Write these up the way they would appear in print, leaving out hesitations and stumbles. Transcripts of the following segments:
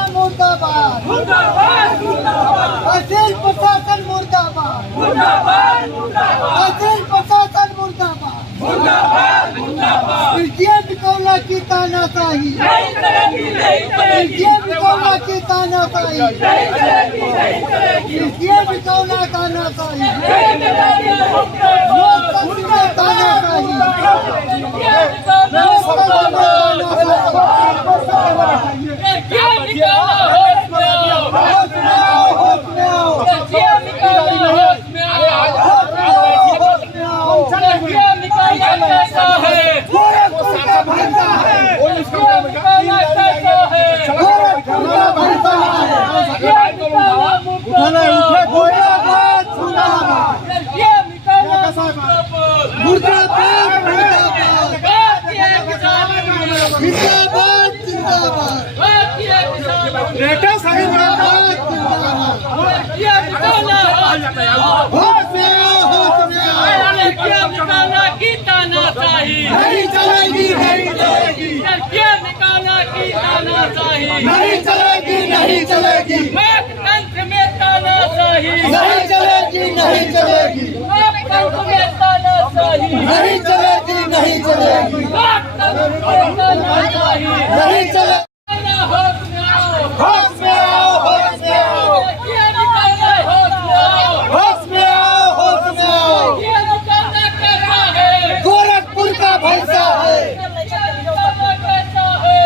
निकालना मुर्दाबाद, तहसील प्रशासन मुर्दाबाद, तहसील प्रशासन मुर्दाबाद, बिकौला की तानाशाही, बिकौला की तानाशाही, बिकौला तानाशाही, लोकतंत्र में तानाशाही, नहीं चलेगी, नहीं चलेगी, नहीं चलेगी, नहीं चलेगी, लोकतंत्र में तानाशाही नहीं चलेगी, नहीं चलेगी, लोकतंत्र में तानाशाही नहीं चलेगी, नहीं चलेगी, लोकतंत्र में तानाशाही नहीं चलेगी। होश में आओ, होश में आओ, होश में आओ, ये निकालना होश में आओ, होश में आओ, होश में आओ। ये निकालना कैसा है, गोरखपुर का भैंसा है। ये निकालना कैसा है,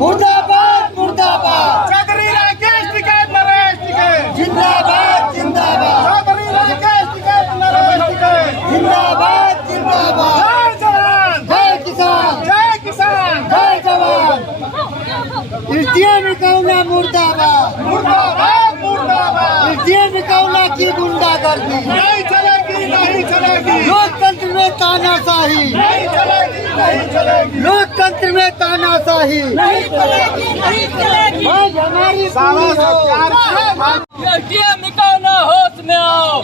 मुर्दाबाद, मुर्दाबाद, चौधरी राकेश टिकैत नरेश टिकैत, जिंदाबाद, जिंदाबाद, चौधरी राकेश टिकैत नरेश टिकैत, जिंदाबाद, जिंदाबाद, जय जवान, जय किसान, जय किसान, जय जवान। तृतीय निकौला मुर्दाबाद, मुर्दाबाद, मुर्दाबाद, तृतीय निकौला की गुंडागर्दी, नहीं चलेगी, नहीं चलेगी, लोकतंत्र में तानाशाही, नहीं चलेगी, नहीं चलेगी, लोकतंत्र में तानाशाही, नहीं चलेगी, नहीं चलेगी, आज हमारी सारा पूरी हो। ये निकालना होश में आओ,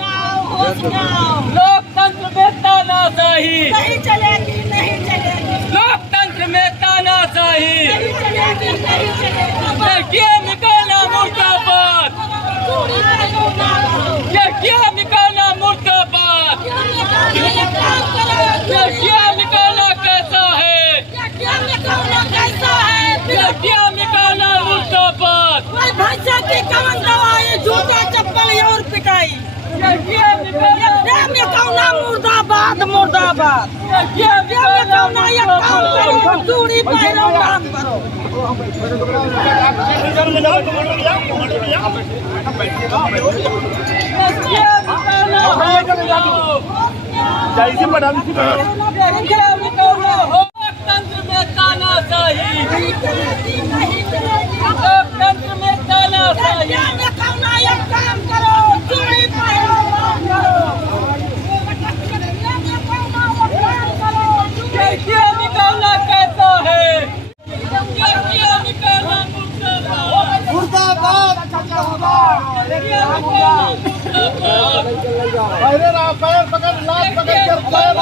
लोकतंत्र में तानाशाही नहीं चलेगी, नहीं चलेगी, लोकतंत्र में तानाशाही नहीं चलेगी, नहीं चलेगी, ये निकालना मुर्दाबाद, ये निकालना मुर्दाबाद, ये निकालना कैसा है, ये निकालना मुर्दाबाद, भाषा की कमन दवाई, जूता चप्पल और पिटाई, ये निकालना मुर्दाबाद, मुर्दाबाद, निकालना ये काम करो, चूड़ी पहनो, काम करो। लोकतंत्र में तानाशाही, लोकतंत्र में तानाशाही, निकालना ये काम करो, चूड़ी पहनो, काम करो। ये निकालना कैसा है, ये निकालना मुर्दाबाद, मुर्दाबाद, मुर्दाबाद, ये निकालना मुर्दाबाद, पहले ना पैर पकड़, लात पकड़ कर पैर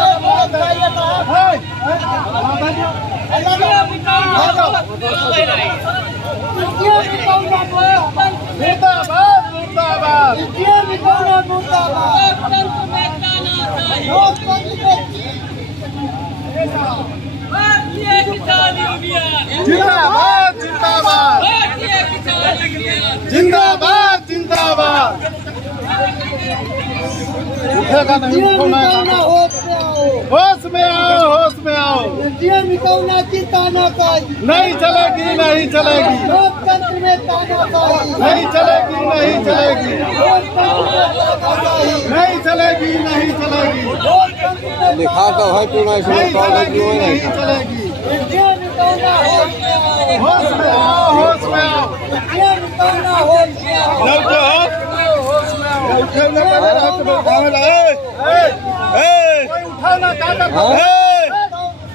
मुर्दाबाद, मुर्दाबाद, तृतीय निकौला मुर्दाबाद, लोकतंत्र में तानाशाही, लोकतंत्र में भारतीय किसान यूनियन, जिंदाबाद, जिंदाबाद, भारतीय किसान यूनियन, जिंदाबाद, जिंदाबाद। उठेगा नहीं, तृतीय उठना है। निकौला होश में आओ, होश में आओ, होश में आओ, तृतीय निकौला की तानाशाही, नहीं चलेगी, नहीं चलेगी, लोकतंत्र में तानाशाही, नहीं चलेगी, नहीं चलेगी, लोकतंत्र में तानाशाही, नहीं चलेगी, नहीं चलेगी, लोकतंत्र में लिखा तो है क्यों नहीं नहीं सुनो चलेगी, नहीं चलेगी। तृतीय निकौला होश में आओ, होश में आओ, होश में आओ। तृतीय निकौला होश में आओ, लौटो, होश में आओ। उठे ना पहले रात में भाग रहे। कोई उठाओ ना, काटा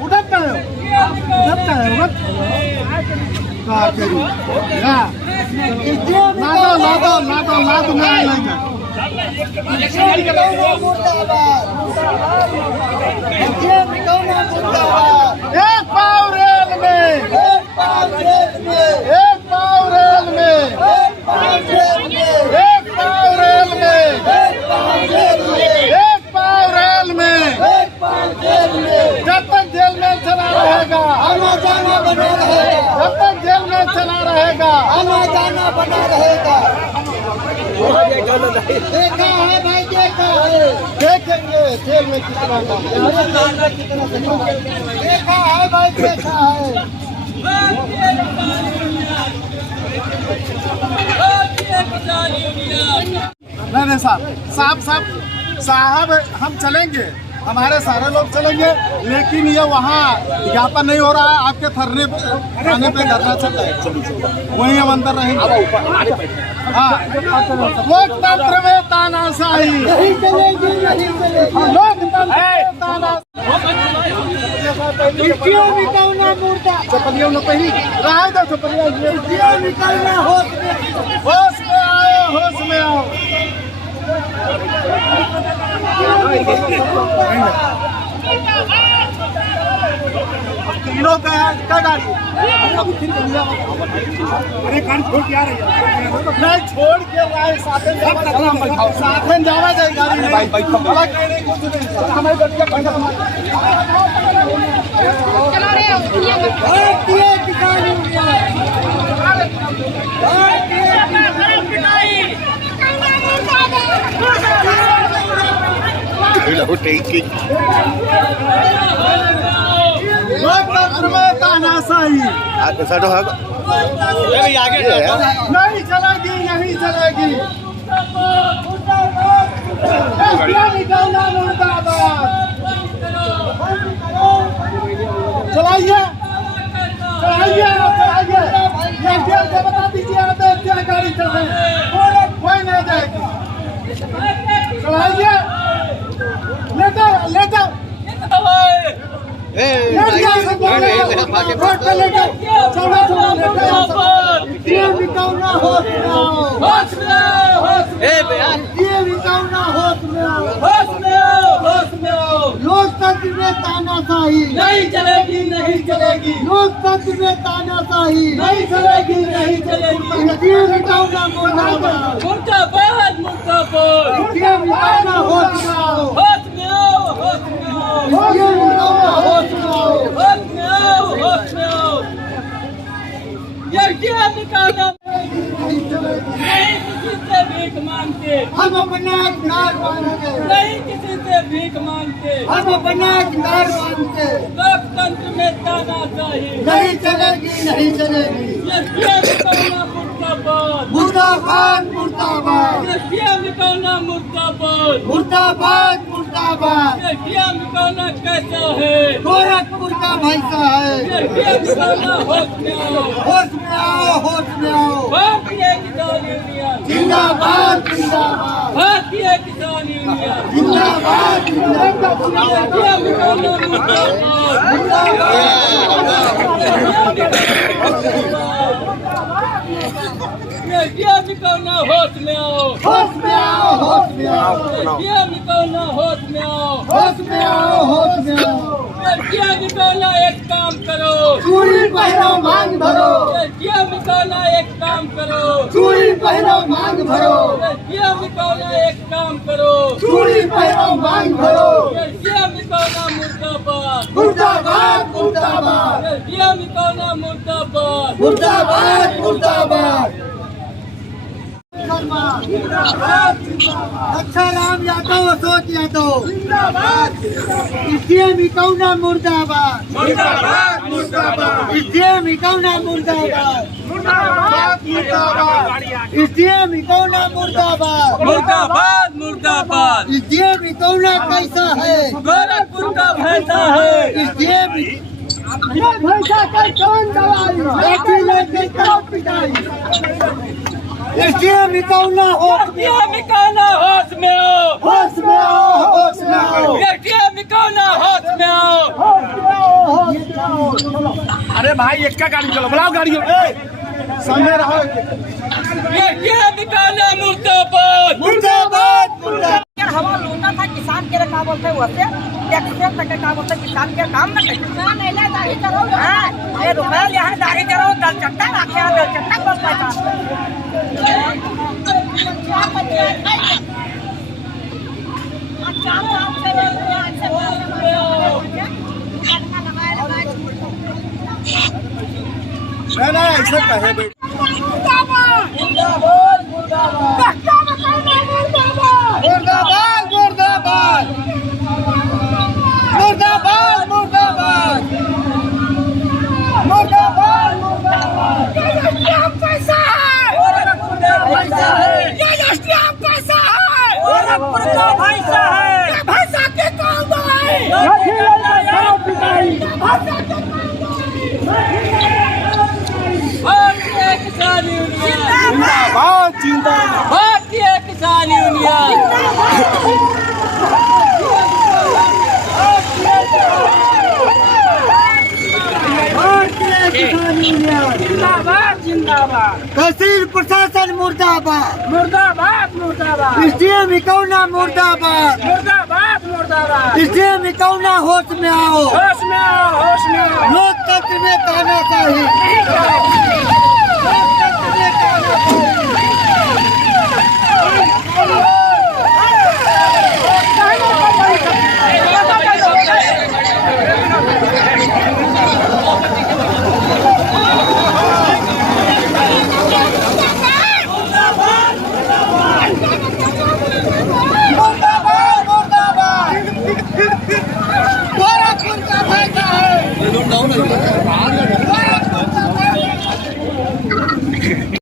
उठत ना है, उठत ना है, उठत। का करी? ना एक पाव रेल में, एक पाव रेल में, एक पाव रेल में, एक पाव रेल में, एक पाव रेल में, जब तक जेल में चला रहेगा, आना जाना बना रहेगा, जब तक जेल में चला रहेगा, आना जाना बना रहेगा। देखा है भाई, देखा है, देखेंगे जेल में कितना काम। देखा है भाई, देखा है। नहीं साहब हम चलेंगे, हमारे सारे लोग चलेंगे, लेकिन ये वहाँ ज्ञापन नहीं हो रहा है। आपके थाने पे धरना चल रहा है, वहीं हम अंदर रहेंगे। हाँ, लोकतंत्र में तानाशाही, नहीं चलेगी, नहीं चलेगी। लोकतंत्र में तानाशाही। क्यों निकलना मुर्दा, चपलियों ने पहली राय दो, चपलियों क्यों निकलना होश में, होश में आओ, होश में आओ। तीनों का है, क्या गाड़ी? अरे गाड़ी छोड़ के आ रही है, नहीं छोड़ के राय साथन जावा जाए गाड़ी नहीं, बड़ा कह रहे कुछ नहीं, हमारी गड्डियाँ खंडा भारतीय किसान यूनियन, लोकतंत्र में तानाशाही नहीं चलेगी, नहीं चलेगी। निकलना मुर्दाबाद, चलाइए चलाइए चलाइए। ये जेल से बता दीजिए, आते क्या गाड़ी चल रही है, कोई नहीं जाएगी। चलाइए, ले जाओ, ले जाओ, निकलना होश में आओ, होश में आओ, होश में आओ, निकलना होश में आओ। होश में आओ, होश में आओ। लोकतंत्र में तानाशाही, नहीं चलेगी, नहीं चलेगी, लोकतंत्र में तानाशाही, नहीं चलेगी, नहीं चलेगी। ये निकलना मुर्दाबाद, मुर्दाबाद, मुर्दाबाद। ये निकलना होश में आओ, होश में आओ, होश में आओ, ये निकलना होश में आओ। होश में आओ, होश में आओ। ये क्या निकालना नहीं किसी से भीख मांगते, हम अपना अधिकार मांगते, नहीं किसी से भीख मांगते। हम अपना अधिकार मांगते। लोकतंत्र में तानाशाही नहीं चलेगी, नहीं चलेगी। ये क्या निकालना मुर्दाबाद, मुर्दाबाद, मुर्दाबाद, ये क्या निकालना मुर्दाबाद, मुर्दाबाद, मुर्दाबाद। ये क्या निकालना कैसा है, गोरखपुर का भैंसा है। ये क्या निकालना होश में आओ। होश में आओ, होश में आओ। भारतीय किसान यूनियन, जिंदाबाद, जिंदाबाद, भारतीय किसान यूनियन। जिंदाबाद, ये जिंदाबाद। क्या निकालना मुर्दाबाद, ये क्या निकालना होश में आओ, होश में आओ, होश में आओ, क्या निकालना होश में आओ, होश में आओ, होश में आओ। क्या निकालना एक काम करो, चूड़ी पहनो, मांग भरो, क्या निकालना एक काम करो, चूड़ी पहनो, मांग भरो, क्या निकालना एक काम करो, चूड़ी पहनो, मांग भरो। क्या निकालना मुर्दाबाद, मुर्दाबाद, मुर्दाबाद, क्या निकालना मुर्दाबाद। मुर्दाबाद, मुर्दाबाद। अच्छा राम यादव, अशोक यादव, इसलिए मिकौना मुर्दाबाद, मुर्दाबाद, मुर्दाबाद, इसलिए मिकौना मुर्दाबाद, मुर्दाबाद, मुर्दाबाद, इसलिए मिकौना मुर्दाबाद, मुर्दाबाद, मुर्दाबाद। इसलिए मिकौना कैसा है, गोरखपुर का भैंसा है, इसलिए भैंसा का कौन दवाई, लाठी लेके कौन पिटाई, इसलिए मिकौना होश में क्या निकालना होश में आओ, होश में आओ, होश में आओ, क्या निकालना होश में आओ। होश में आओ, होश में आओ। अरे भाई एक का गाड़ी चलो, बुलाओ गाड़ी, समय रहो। वैसे टैक्स से तक काम होता किसान के काम न करे किसान नहीं दाढ़ी करो हां ये रुपया यहां दाढ़ी करो दल चट्टा रखे दल चट्टा को पैसा नहीं ऐसा कहे बेटा मुर्दाबाद मुर्दाबाद मुर्दाबाद मुर्दाबाद मुर्दाबाद मुर्दाबाद ये राष्ट्रीय पैसा है ये राष्ट्रीय पैसा है गोरखपुर का पैसा है ये भाषा के कौन दवाई भाषा के भारतीय किसान यूनियन जिंदाबाद जिंदाबाद भारतीय किसान यूनियन जिंदाबाद जिंदाबाद तहसील प्रशासन मुर्दाबाद मुर्दाबाद मुर्दाबाद एसडीएम इकौना मुर्दाबाद मुर्दाबाद मुर्दाबाद एसडीएम इकौना होश में आओ होश में आओ होश में आओ लोकतंत्र में तानाशाही